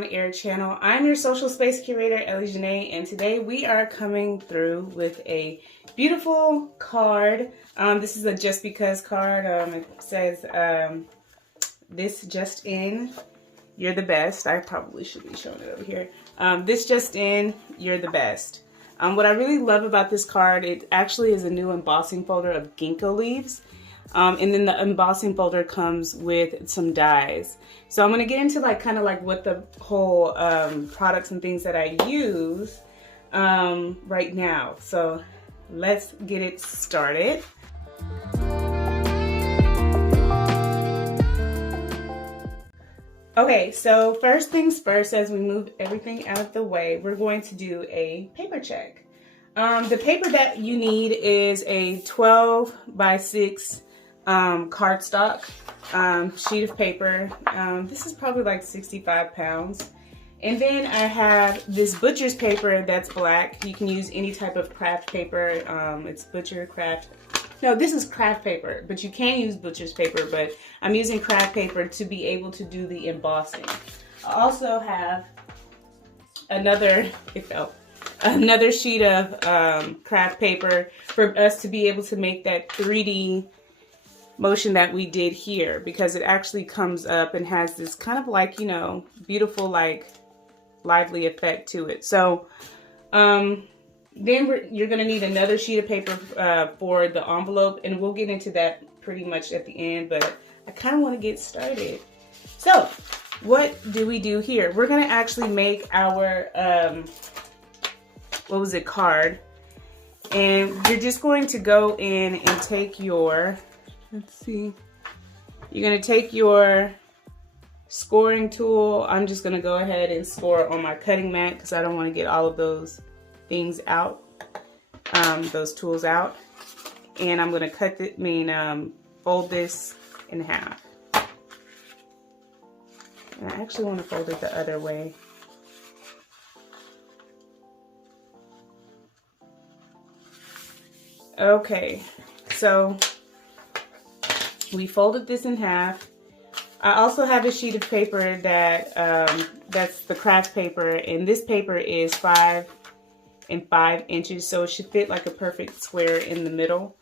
on Heir channel. I'm your social space curator, Ellie Jńe, and today we are coming through with a beautiful card. This is a just because card. It says, this just in, you're the best. I probably should be showing it over here. This just in, you're the best. What I really love about this card, it actually is a new embossing folder of ginkgo leaves. And then the embossing folder comes with some dies. So I'm going to get into kind of what the whole products and things that I use right now. So let's get it started. Okay, so first things first, as we move everything out of the way, we're going to do a paper check. The paper that you need is a 12 by 6 cardstock sheet of paper. This is probably like 65 pounds. And then I have this butcher's paper that's black. You can use any type of craft paper. It's butcher craft. No, this is craft paper, but you can use butcher's paper, but I'm using craft paper to be able to do the embossing. I also have another sheet of craft paper for us to be able to make that 3D motion that we did here, because it actually comes up and has this kind of beautiful lively effect to it. So then you're going to need another sheet of paper for the envelope, and we'll get into that pretty much at the end, but I kind of want to get started. So what do we do here? We're going to actually make our card, and you're just going to go in and take your, you're going to take your scoring tool. I'm just going to go ahead and score on my cutting mat because I don't want to get all of those things out, those tools out. And I'm going to fold this in half. And I actually want to fold it the other way. Okay, so we folded this in half. I also have a sheet of paper that that's the craft paper, and this paper is 5 and 5 inches, so it should fit like a perfect square in the middle.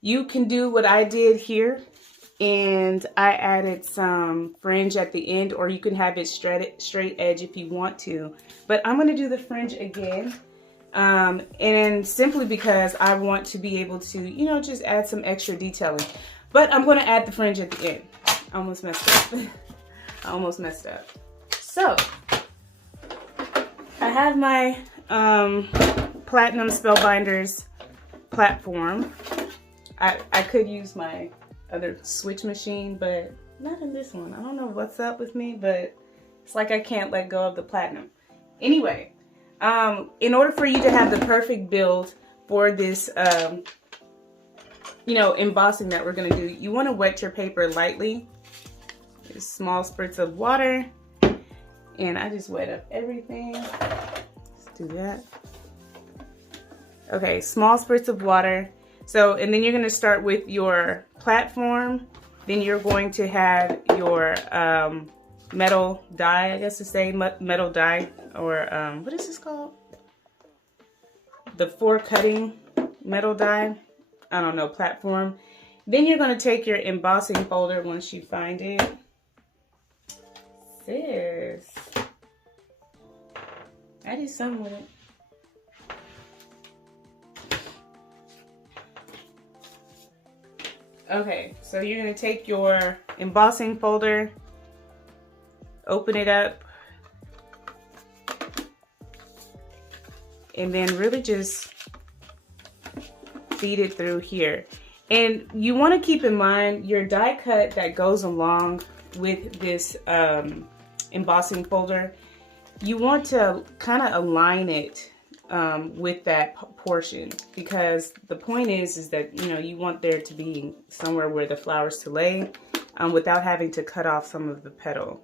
You can do what I did here, and I added some fringe at the end, or you can have it straight edge if you want to. But I'm going to do the fringe again, and simply because I want to be able to, just add some extra detailing. But I'm going to add the fringe at the end. I almost messed up. I almost messed up. So I have my Platinum Spellbinders platform. I could use my other switch machine, but not in this one. I don't know what's up with me, but it's like I can't let go of the Platinum. Anyway, in order for you to have the perfect build for this embossing that we're going to do, you want to wet your paper lightly. Just small spurts of water, and I just wet up everything. Let's do that. Okay, small spurts of water. So, and then you're going to start with your platform. Then you're going to have your metal die, I guess to say, metal die, or what is this called? The for cutting metal die. I don't know, platform. Then you're going to take your embossing folder once you find it. Sis, I did something with it. Okay, so you're going to take your embossing folder, open it up, and then really just feed it through here. And you want to keep in mind your die cut that goes along with this embossing folder. You want to kind of align it with that portion, because the point is that you want there to be somewhere where the flowers to lay without having to cut off some of the petal,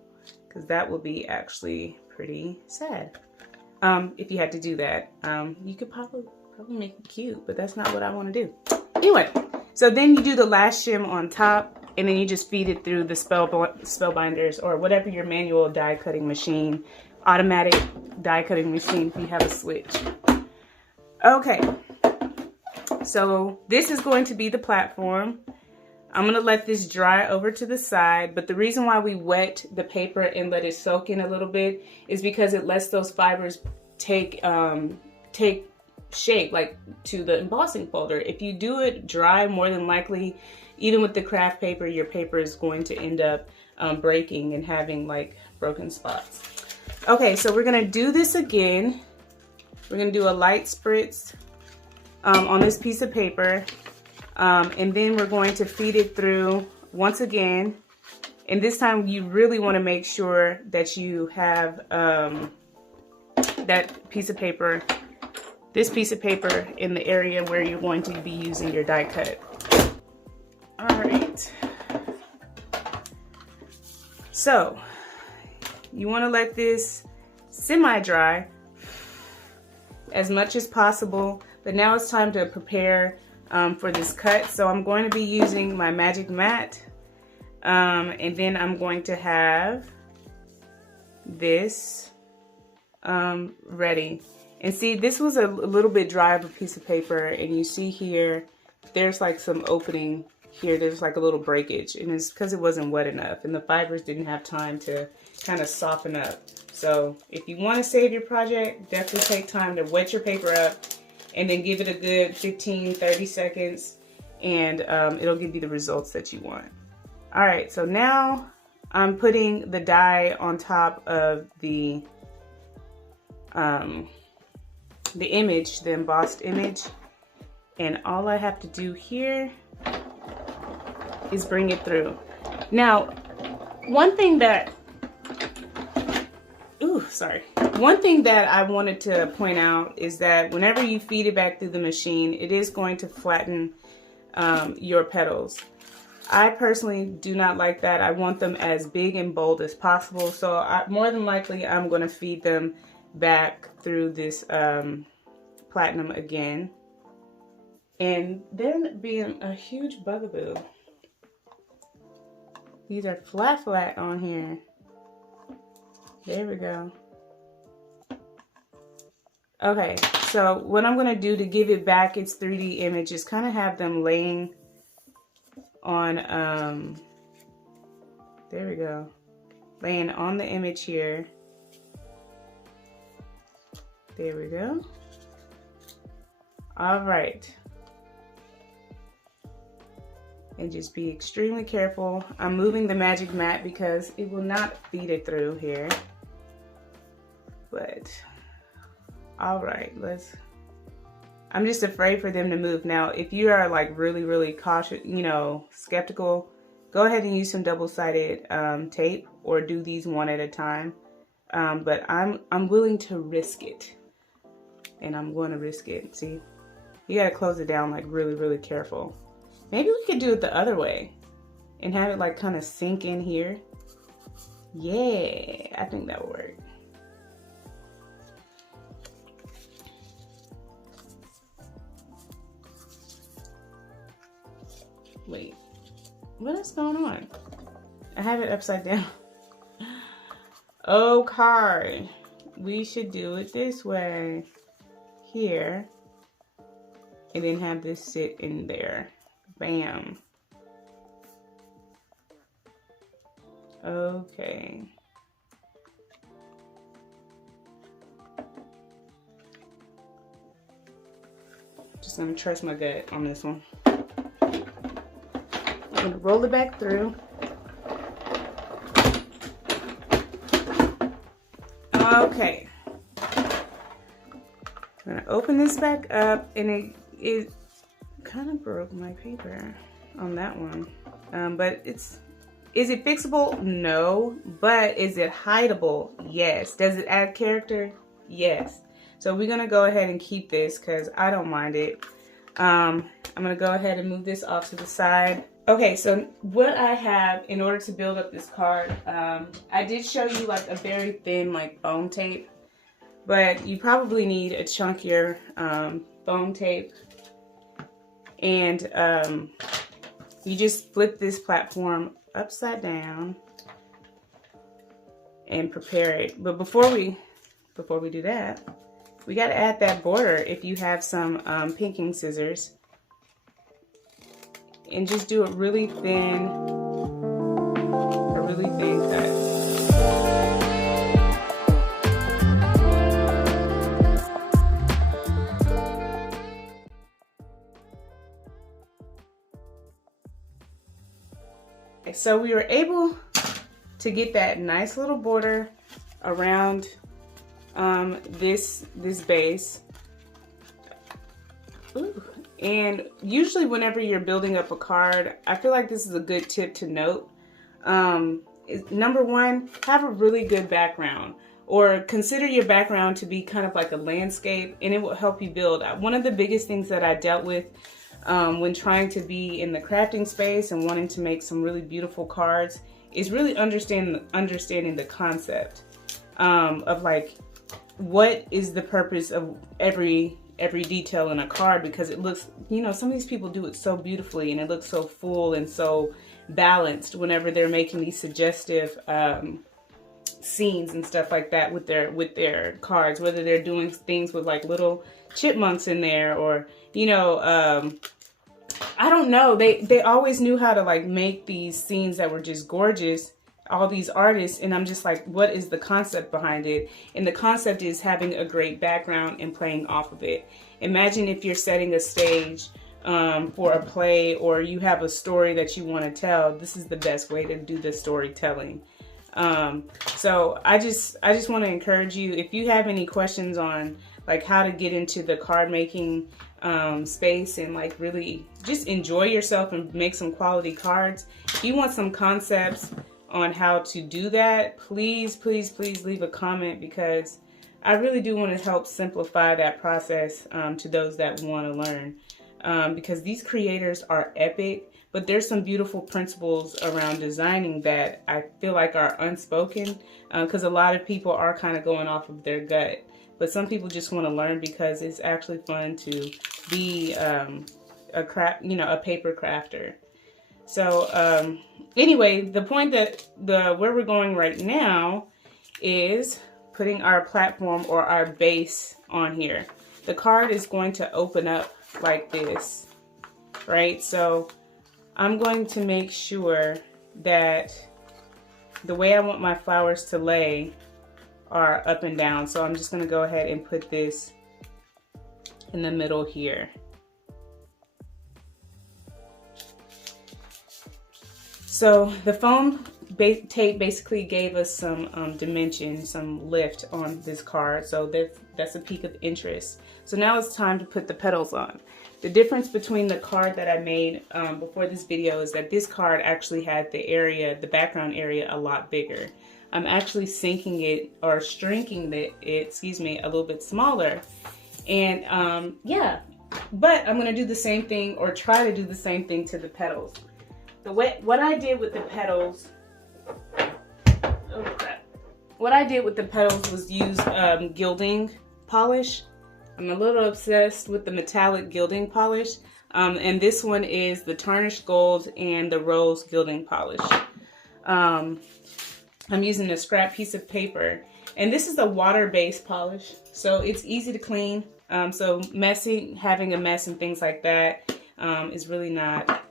because that will be actually pretty sad if you had to do that. You could probably make it cute, but that's not what I want to do. Anyway, so then you do the last shim on top, and then you just feed it through the spellbinders or whatever your manual die cutting machine, automatic die cutting machine if you have a switch. Okay, so this is going to be the platform. I'm gonna let this dry over to the side, but the reason why we wet the paper and let it soak in a little bit is because it lets those fibers take shape, like to the embossing folder. If you do it dry, more than likely, even with the craft paper, your paper is going to end up breaking and having like broken spots. Okay, so we're gonna do this again. We're gonna do a light spritz on this piece of paper. And then we're going to feed it through once again. And this time you really want to make sure that you have that piece of paper, this piece of paper in the area where you're going to be using your die cut. All right. So you want to let this semi-dry as much as possible, but now it's time to prepare for this cut. So I'm going to be using my magic mat, and then I'm going to have this ready. And see, this was a little bit dry of a piece of paper, and you see here there's like some opening here, there's like a little breakage, and it's because it wasn't wet enough and the fibers didn't have time to kind of soften up. So if you want to save your project, definitely take time to wet your paper up and then give it a good 15-30 seconds, and it'll give you the results that you want. All right, so now I'm putting the die on top of the image, the embossed image, and all I have to do here is bring it through. Now, one thing that I wanted to point out is that whenever you feed it back through the machine, it is going to flatten your petals. I personally do not like that. I want them as big and bold as possible. So more than likely, I'm going to feed them back through this platinum again. And then being a huge bugaboo, these are flat on here. There we go. Okay, so what I'm gonna do to give it back its 3D image is kind of have them laying on, there we go, laying on the image here. There we go. All right. And just be extremely careful. I'm moving the magic mat because it will not feed it through here. But, all right, I'm just afraid for them to move. Now, if you are like really cautious, you know, skeptical, go ahead and use some double-sided tape or do these one at a time. But I'm willing to risk it. And I'm going to risk it. See, you got to close it down like really careful. Maybe we could do it the other way and have it like kind of sink in here. Yeah, I think that would work. Wait, what is going on? I have it upside down. Okay, we should do it this way. Here, and then have this sit in there. Bam. Okay. Just gonna trust my gut on this one. I'm gonna roll it back through. Okay. I'm gonna open this back up, and it kind of broke my paper on that one. But is it fixable? No. But is it hideable? Yes. Does it add character? Yes. So we're gonna go ahead and keep this because I don't mind it. I'm gonna go ahead and move this off to the side. Okay, so what I have in order to build up this card, I did show you like a very thin like foam tape, but you probably need a chunkier foam tape. And you just flip this platform upside down and prepare it. But before we do that, we got to add that border. If you have some pinking scissors, and just do a really thin cut. So we were able to get that nice little border around this base. Ooh. And usually whenever you're building up a card, I feel like this is a good tip to note. Number one, have a really good background, or consider your background to be kind of like a landscape, and it will help you build. One of the biggest things that I dealt with when trying to be in the crafting space and wanting to make some really beautiful cards is really understanding the concept of like, what is the purpose of every detail in a card, because it looks, you know, some of these people do it so beautifully and it looks so full and so balanced whenever they're making these suggestive scenes and stuff like that with their cards, whether they're doing things with like little chipmunks in there, or, you know, I don't know, they always knew how to like make these scenes that were just gorgeous, all these artists, and I'm just like, what is the concept behind it? And the concept is having a great background and playing off of it. Imagine if you're setting a stage for a play, or you have a story that you want to tell. This is the best way to do the storytelling. So I just want to encourage you, if you have any questions on like how to get into the card making space and like really just enjoy yourself and make some quality cards, if you want some concepts on how to do that, please leave a comment, because I really do want to help simplify that process to those that want to learn, because these creators are epic, but there's some beautiful principles around designing that I feel like are unspoken, because a lot of people are kind of going off of their gut, but some people just want to learn because it's actually fun to be a paper crafter. So anyway, the point that where we're going right now is putting our platform or our base on here. The card is going to open up like this, right? So I'm going to make sure that the way I want my flowers to lay are up and down. So I'm just going to go ahead and put this in the middle here. So the foam tape basically gave us some dimension, some lift on this card. So that's a peak of interest. So now it's time to put the petals on. The difference between the card that I made before this video is that this card actually had the background area a lot bigger. I'm actually sinking it, or shrinking it, a little bit smaller. And yeah, but I'm gonna do the same thing, or try to do the same thing to the petals. What I did with the petals, oh crap. What I did with the petals was use gilding polish. I'm a little obsessed with the metallic gilding polish. And this one is the tarnished gold and the rose gilding polish. I'm using a scrap piece of paper, and this is a water-based polish, so it's easy to clean. So having a mess and things like that is really not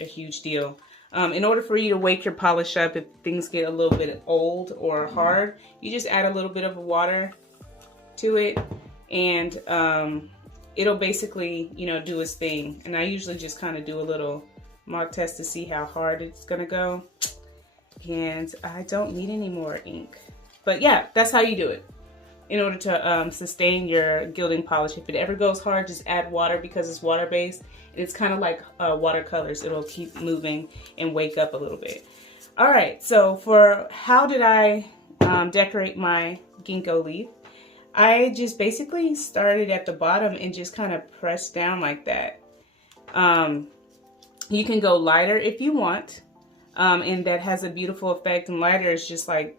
a huge deal. In order for you to wake your polish up if things get a little bit old or hard, you just add a little bit of water to it, and it'll basically, you know, do its thing. And I usually just kind of do a little mock test to see how hard it's gonna go. And I don't need any more ink. But yeah, that's how you do it in order to sustain your gilding polish. If it ever goes hard, just add water, because it's water-based. It's kind of like watercolors. It'll keep moving and wake up a little bit. All right, so for how did I decorate my ginkgo leaf? I just basically started at the bottom and just kind of pressed down like that. You can go lighter if you want, and that has a beautiful effect. And lighter is just like,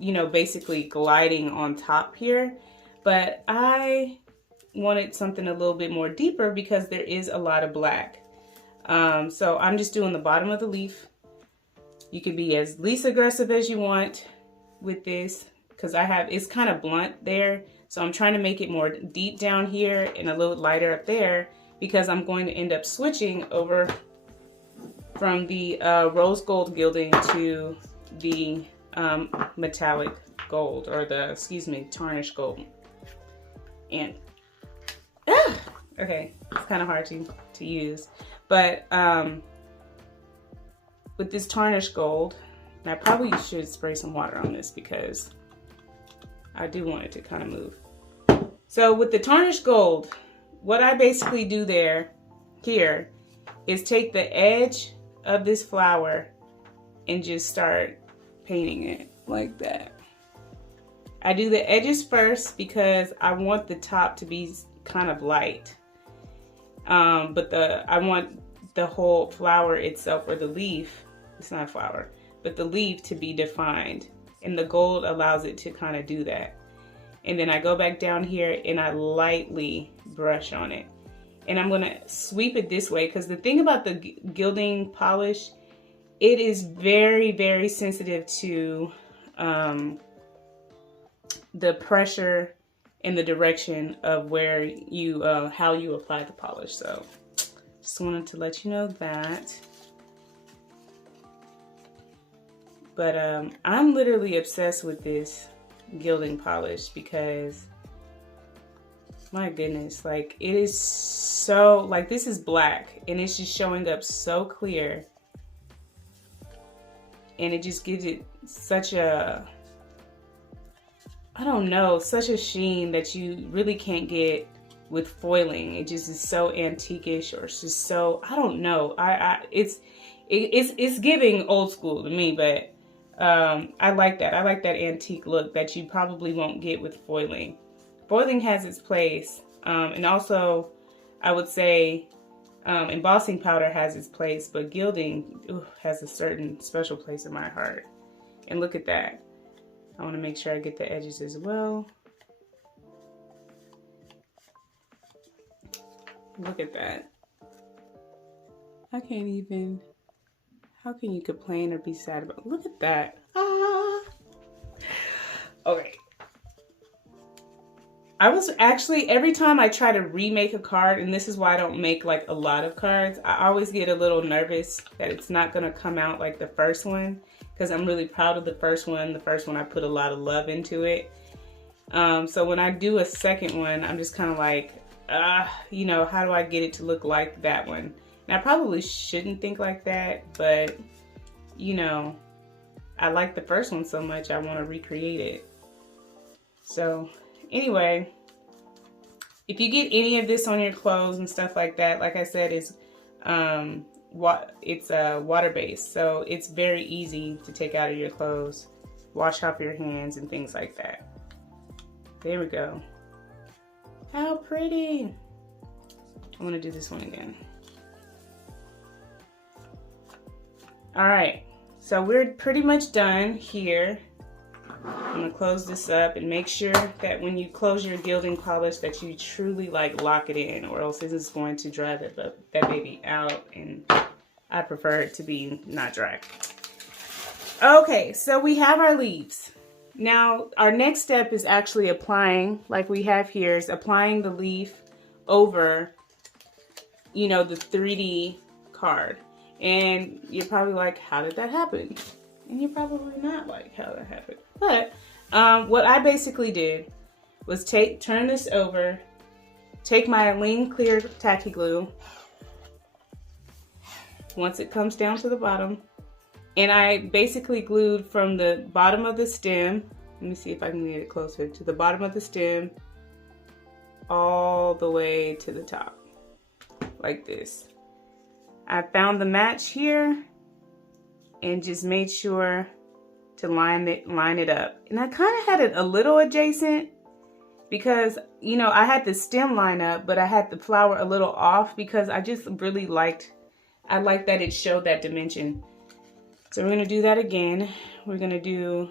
you know, basically gliding on top here. But I wanted something a little bit more deeper because there is a lot of black. So I'm just doing the bottom of the leaf. You could be as least aggressive as you want with this, because it's kind of blunt there. So I'm trying to make it more deep down here and a little lighter up there, because I'm going to end up switching over from the rose gold gilding to the metallic gold, or the, excuse me, tarnished gold. And okay, it's kind of hard to use, but with this tarnished gold, and I probably should spray some water on this because I do want it to kind of move. So with the tarnished gold, what I basically do here is take the edge of this flower and just start painting it like that. I do the edges first because I want the top to be kind of light. But I want the whole flower itself, or the leaf, it's not a flower, but the leaf to be defined. And the gold allows it to kind of do that. And then I go back down here and I lightly brush on it. And I'm gonna sweep it this way, because the thing about the gilding polish, it is very, very sensitive to the pressure and the direction of where you, how you apply the polish. So just wanted to let you know that. But I'm literally obsessed with this gilding polish because, my goodness, like, it is so, like, this is black and it's just showing up so clear, and it just gives it such a, I don't know, such a sheen that you really can't get with foiling. It just is so antique-ish, or it's just so, I don't know. It's giving old school to me, but I like that. I like that antique look that you probably won't get with foiling. Foiling has its place, and also I would say embossing powder has its place, but gilding has a certain special place in my heart. And look at that. I want to make sure I get the edges as well. Look at that. I can't even, how can you complain or be sad about, look at that. Ah. Okay. I was actually, every time I try to remake a card, and this is why I don't make like a lot of cards, I always get a little nervous that it's not gonna come out like the first one, because I'm really proud of the first one. The first one, I put a lot of love into it. So when I do a second one, I'm just kind of like, you know, how do I get it to look like that one? And I probably shouldn't think like that, but you know, I like the first one so much, I want to recreate it. So anyway, if you get any of this on your clothes and stuff like that, like I said, it's water-based, so it's very easy to take out of your clothes, wash off your hands and things like that. There we go. How pretty. I want to do this one again. All right, so we're pretty much done here. I'm gonna close this up and make sure that when you close your gilding polish that you truly like lock it in, or else this is going to dry that baby out, and I prefer it to be not dry. Okay, so we have our leaves. Now our next step is actually applying, like we have here, is applying the leaf over, you know, the 3D card. And you're probably like, how did that happen? And you're probably not like, how that happened. But what I basically did was turn this over, take my lean clear tacky glue, once it comes down to the bottom, and I basically glued from the bottom of the stem, let me see if I can get it closer, to the bottom of the stem, all the way to the top, like this. I found the match here and just made sure to line it up. And I kind of had it a little adjacent because, you know, I had the stem line up, but I had the flower a little off because I just really liked that it showed that dimension. So we're gonna do that again. We're gonna do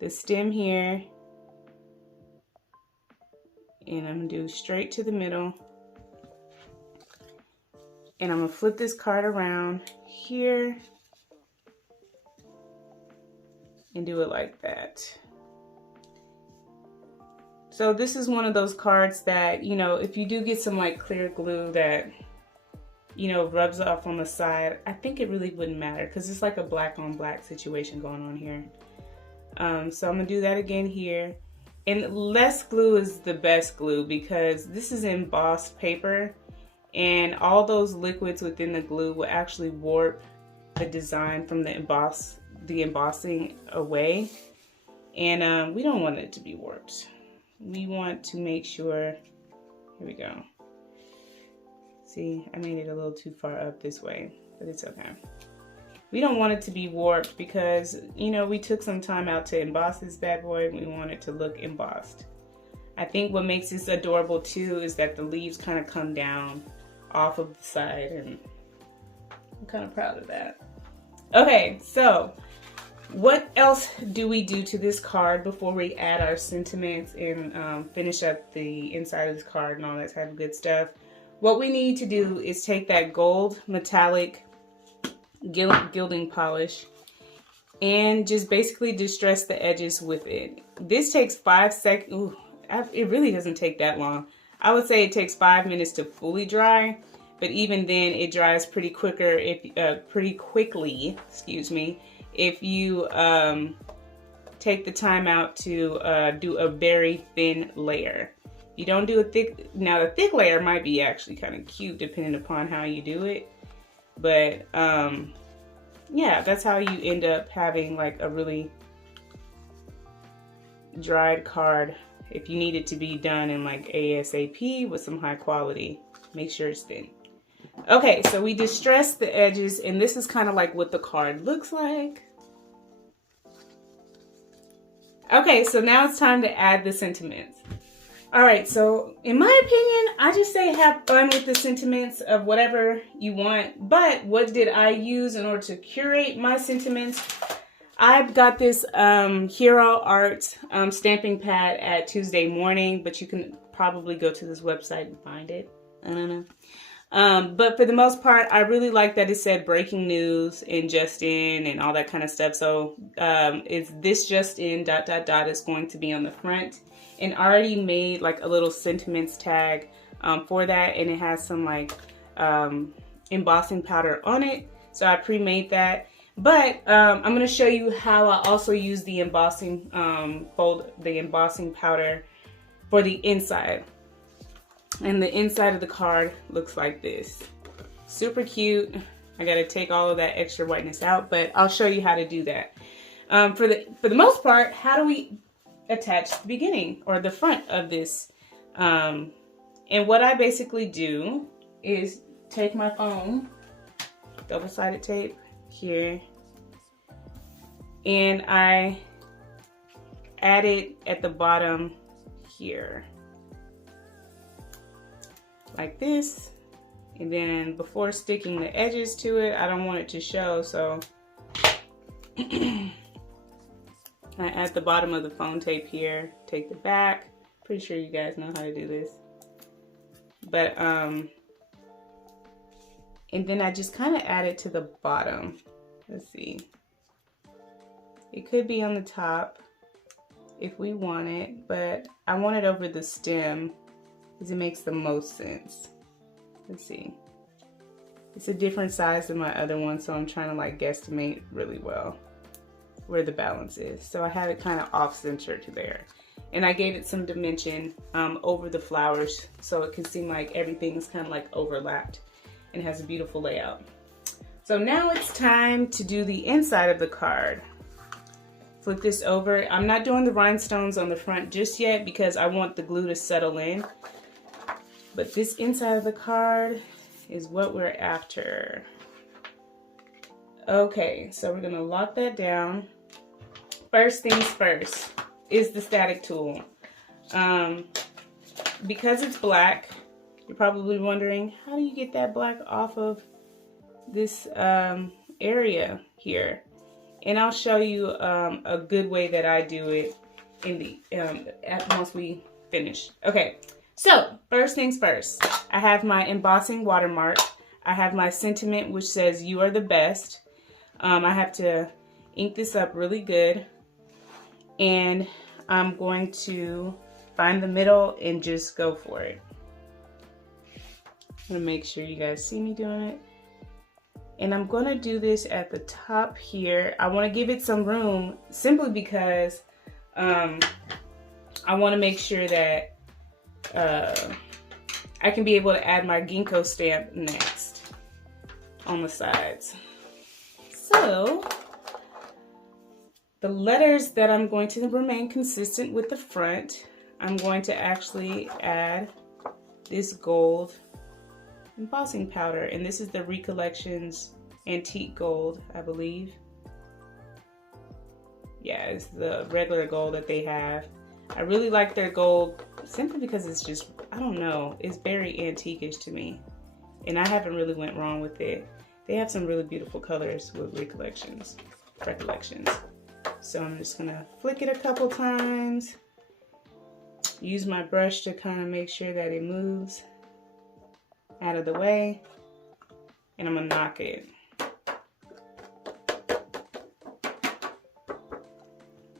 the stem here, and I'm gonna do straight to the middle. And I'm gonna flip this card around here and do it like that. So this is one of those cards that, you know, if you do get some like clear glue that, you know, rubs off on the side, I think it really wouldn't matter because it's like a black on black situation going on here. So I'm gonna do that again here. And less glue is the best glue because this is embossed paper and all those liquids within the glue will actually warp the design from the embossing away. And we don't want it to be warped. We want to make sure, here we go. See, I made it a little too far up this way, but it's okay. We don't want it to be warped because, you know, we took some time out to emboss this bad boy and we want it to look embossed. I think what makes this adorable too is that the leaves kind of come down off of the side, and I'm kind of proud of that. Okay, so what else do we do to this card before we add our sentiments and finish up the inside of this card and all that type of good stuff? What we need to do is take that gold metallic gilding polish and just basically distress the edges with it. This takes 5 seconds. Ooh, it really doesn't take that long. I would say it takes 5 minutes to fully dry, but even then it dries pretty quickly, excuse me, if you take the time out to do a very thin layer. You don't do a thick, now the thick layer might be actually kind of cute depending upon how you do it. But yeah, that's how you end up having like a really dried card. If you need it to be done in like ASAP with some high quality, make sure it's thin. Okay, so we distress the edges, and this is kind of like what the card looks like. Okay, so now it's time to add the sentiments. All right, so in my opinion, I just say have fun with the sentiments of whatever you want. But what did I use in order to curate my sentiments? I've got this Hero Art stamping pad at Tuesday Morning, but you can probably go to this website and find it. I don't know. But for the most part, I really like that it said breaking news and just in and all that kind of stuff. So it's this just in ... is going to be on the front. And I already made like a little sentiments tag for that, and it has some like embossing powder on it. So I pre-made that. But I'm going to show you how I also use the embossing powder for the inside. And the inside of the card looks like this. Super cute. I got to take all of that extra whiteness out, but I'll show you how to do that. For the most part, how do we attach the beginning or the front of this? And what I basically do is take my phone, double-sided tape here, and I add it at the bottom here like this. And then before sticking the edges to it, I don't want it to show, so I add the bottom of the phone tape here, take the back. Pretty sure you guys know how to do this. But and then I just kind of add it to the bottom. Let's see. It could be on the top if we want it, but I want it over the stem because it makes the most sense. Let's see. It's a different size than my other one, so I'm trying to like guesstimate really well where the balance is. So I have it kind of off-center to there. And I gave it some dimension over the flowers so it can seem like everything's kind of like overlapped and has a beautiful layout. So now it's time to do the inside of the card. Flip this over. I'm not doing the rhinestones on the front just yet because I want the glue to settle in. But this inside of the card is what we're after. Okay, so we're gonna lock that down. First things first is the static tool. Because it's black, you're probably wondering, how do you get that black off of this area here? And I'll show you a good way that I do it in the once we finish. Okay, so first things first, I have my embossing watermark. I have my sentiment, which says, "You are the best." I have to ink this up really good. And I'm going to find the middle and just go for it. I'm gonna make sure you guys see me doing it. And I'm gonna do this at the top here. I wanna give it some room simply because I wanna make sure that I can be able to add my ginkgo stamp next on the sides. So, the letters that I'm going to remain consistent with the front, I'm going to actually add this gold embossing powder, and this is the Recollections Antique Gold, I believe. Yeah, it's the regular gold that they have. I really like their gold simply because it's just, I don't know, it's very antique-ish to me. And I haven't really went wrong with it. They have some really beautiful colors with Recollections. So I'm just gonna flick it a couple times. Use my brush to kind of make sure that it moves out of the way. And I'm gonna knock it.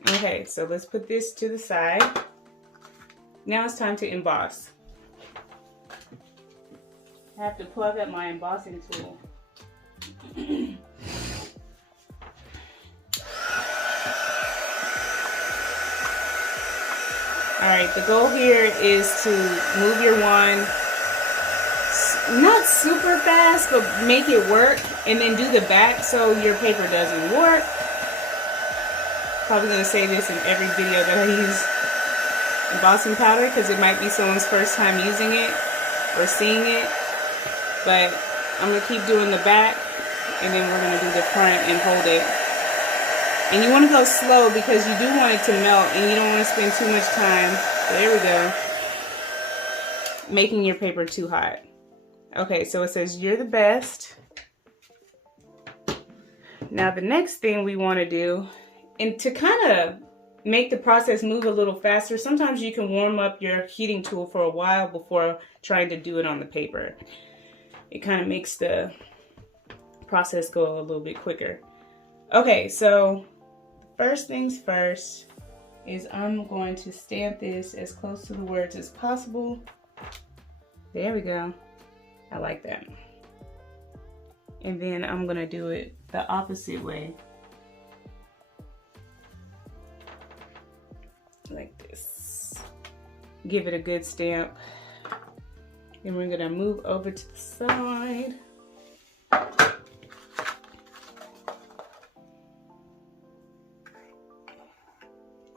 Okay, so let's put this to the side. Now it's time to emboss. I have to plug up my embossing tool. Alright, the goal here is to move your wand not super fast, but make it work, and then do the back so your paper doesn't warp. Probably going to say this in every video that I use embossing powder because it might be someone's first time using it or seeing it. But I'm going to keep doing the back, and then we're going to do the front and hold it. And you want to go slow because you do want it to melt, and you don't want to spend too much time, there we go, making your paper too hot. Okay, so it says, "You're the best." Now the next thing we want to do, and to kind of make the process move a little faster, sometimes you can warm up your heating tool for a while before trying to do it on the paper. It kind of makes the process go a little bit quicker. Okay, so first things first is I'm going to stamp this as close to the words as possible. There we go. I like that. And then I'm gonna do it the opposite way. Like this. Give it a good stamp. Then we're gonna move over to the side.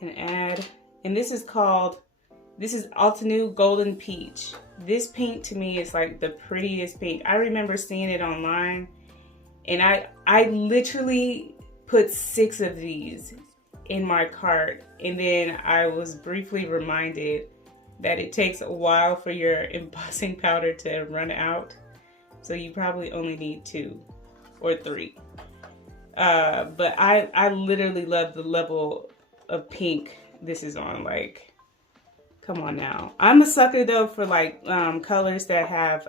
And add, and this is Altenew Golden Peach. This pink to me is like the prettiest pink. I remember seeing it online, and I literally put 6 of these in my cart, and then I was briefly reminded that it takes a while for your embossing powder to run out, so you probably only need 2 or 3. But I literally love the level of pink this is on. Like, come on now. I'm a sucker though for like colors that have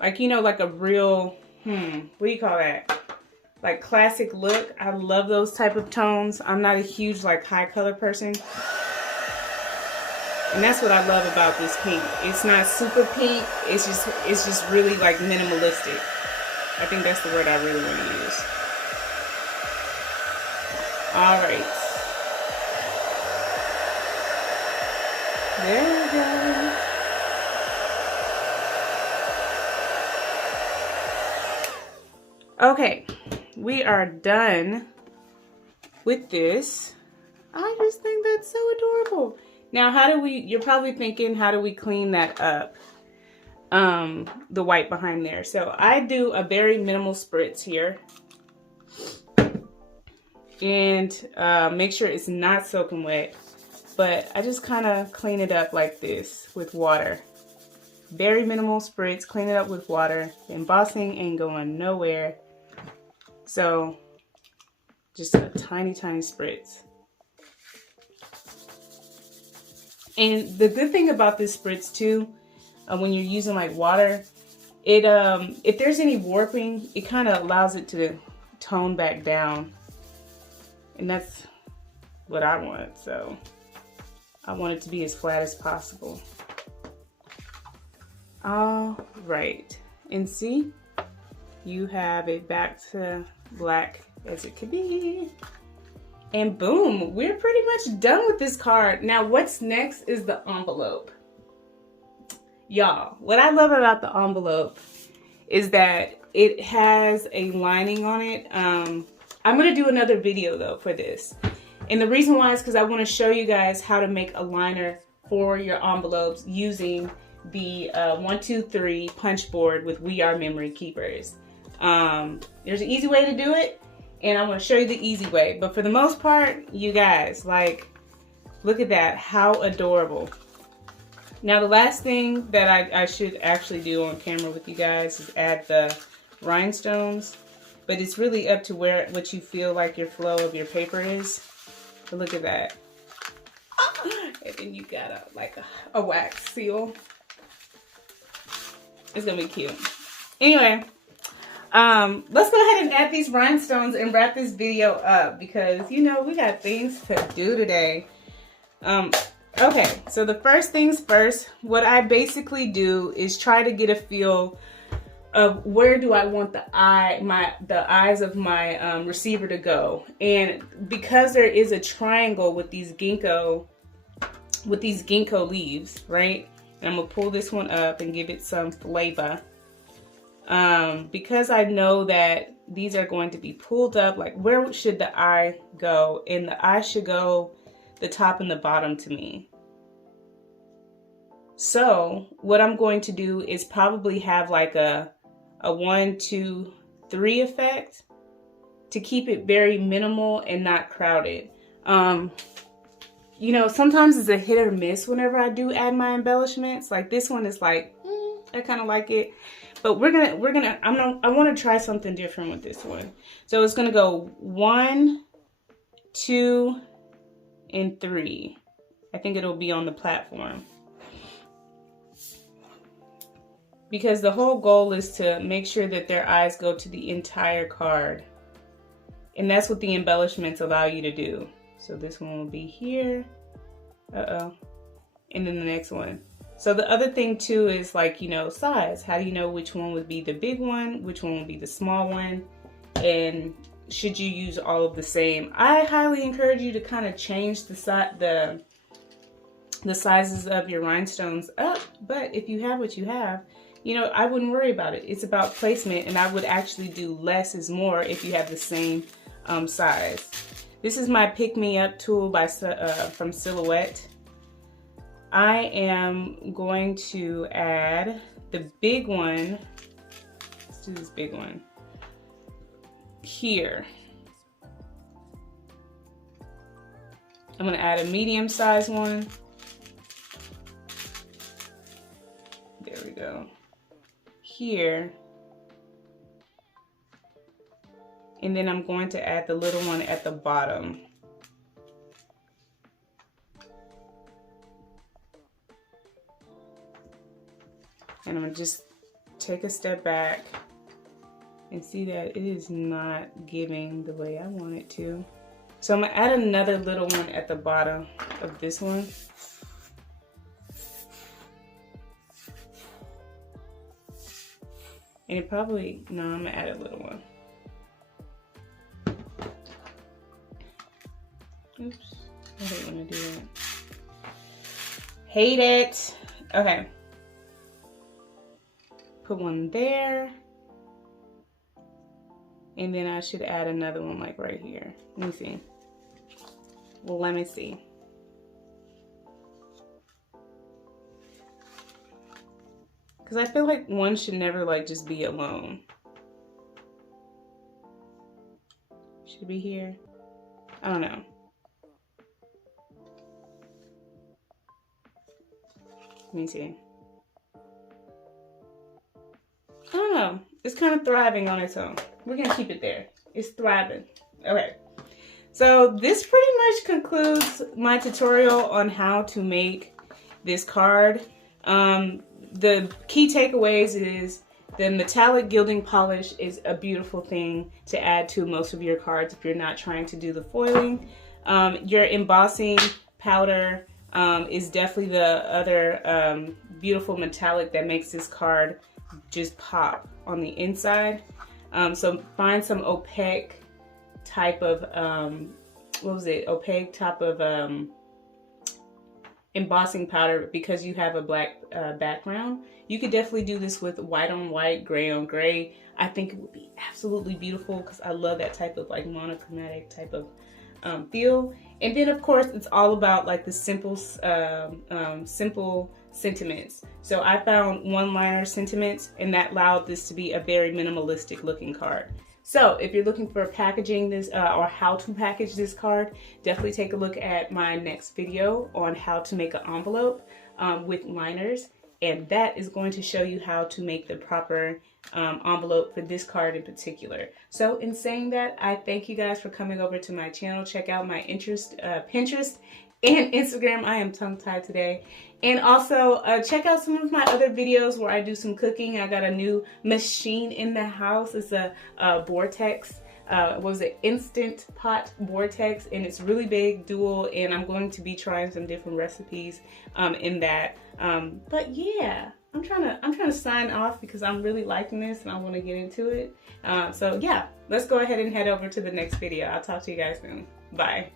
like, you know, like a real what do you call that, like classic look. I love those type of tones. I'm not a huge like high color person, and that's what I love about this pink. It's not super pink, it's just really like minimalistic. I think that's the word I really want to use. All right. There we go. Okay, we are done with this. I just think that's so adorable. Now, you're probably thinking, how do we clean that up? The white behind there. So I do a very minimal spritz here. And make sure it's not soaking wet. But I just kind of clean it up like this with water. Very minimal spritz, clean it up with water. The embossing ain't going nowhere. So just a tiny, tiny spritz. And the good thing about this spritz too when you're using like water, it if there's any warping, it kind of allows it to tone back down, and that's what I want. So I want it to be as flat as possible. All right, and see, you have it back to black as it could be. And boom, we're pretty much done with this card. Now what's next is the envelope. Y'all, what I love about the envelope is that it has a lining on it. I'm gonna do another video though for this. And the reason why is because I wanna show you guys how to make a liner for your envelopes using the 123 punch board with We Are Memory Keepers. There's an easy way to do it, and I'm gonna show you the easy way. But for the most part, you guys, like, look at that, how adorable. Now the last thing that I should actually do on camera with you guys is add the rhinestones, but it's really up to what you feel like your flow of your paper is. But look at that. And then you got a wax seal. It's gonna be cute. Anyway, let's go ahead and add these rhinestones and wrap this video up because, you know, we got things to do today. Okay, so the first things first, what I basically do is try to get a feel of where do I want the eyes of my receiver to go. And because there is a triangle with these ginkgo leaves, right? And I'm gonna pull this one up and give it some flavor. Because I know that these are going to be pulled up, like where should the eye go? And the eye should go the top and the bottom to me. So what I'm going to do is probably have like a 1, 2, 3 effect to keep it very minimal and not crowded. You know, sometimes it's a hit or miss whenever I do add my embellishments. Like this one is like, I kind of like it, but I want to try something different with this one. So it's gonna go 1, 2, and 3. I think it'll be on the platform. Because the whole goal is to make sure that their eyes go to the entire card. And that's what the embellishments allow you to do. So this one will be here. Uh-oh. And then the next one. So the other thing too is like, you know, size. How do you know which one would be the big one? Which one would be the small one? And should you use all of the same? I highly encourage you to kind of change the sizes of your rhinestones up. But if you have what you have, you know, I wouldn't worry about it. It's about placement, and I would actually do less is more if you have the same size. This is my Pick Me Up tool from Silhouette. I am going to add the big one. Let's do this big one here. I'm going to add a medium size one. There we go. Here. And then I'm going to add the little one at the bottom. And I'm gonna just take a step back and see that it is not giving the way I want it to. So I'm gonna add another little one at the bottom of this one. And it probably, no, I'm gonna add a little one. Oops, I hate when I do that. Hate it. Okay. Put one there. And then I should add another one like right here. Let me see. Well, let me see. Because I feel like one should never like just be alone. Should it be here? I don't know. Let me see. I don't know. It's kind of thriving on its own. We're going to keep it there. It's thriving. Okay. So this pretty much concludes my tutorial on how to make this card. the key takeaways is the metallic gilding polish is a beautiful thing to add to most of your cards if you're not trying to do the foiling. Your embossing powder is definitely the other beautiful metallic that makes this card just pop on the inside. So find some opaque type of, opaque type of embossing powder. Because you have a black background, you could definitely do this with white on white, gray on gray. I think it would be absolutely beautiful because I love that type of like monochromatic type of feel. And then of course it's all about like the simple sentiments. So I found one-liner sentiments, and that allowed this to be a very minimalistic looking card. So if you're looking for packaging this or how to package this card, definitely take a look at my next video on how to make an envelope with liners. And that is going to show you how to make the proper envelope for this card in particular. So in saying that, I thank you guys for coming over to my channel. Check out my Pinterest and Instagram. I am tongue-tied today. And also check out some of my other videos where I do some cooking. I got a new machine in the house. It's a Vortex. Instant Pot Vortex, and it's really big, dual, and I'm going to be trying some different recipes in that. But yeah, I'm trying to sign off because I'm really liking this and I want to get into it. So yeah, let's go ahead and head over to the next video. I'll talk to you guys soon. Bye.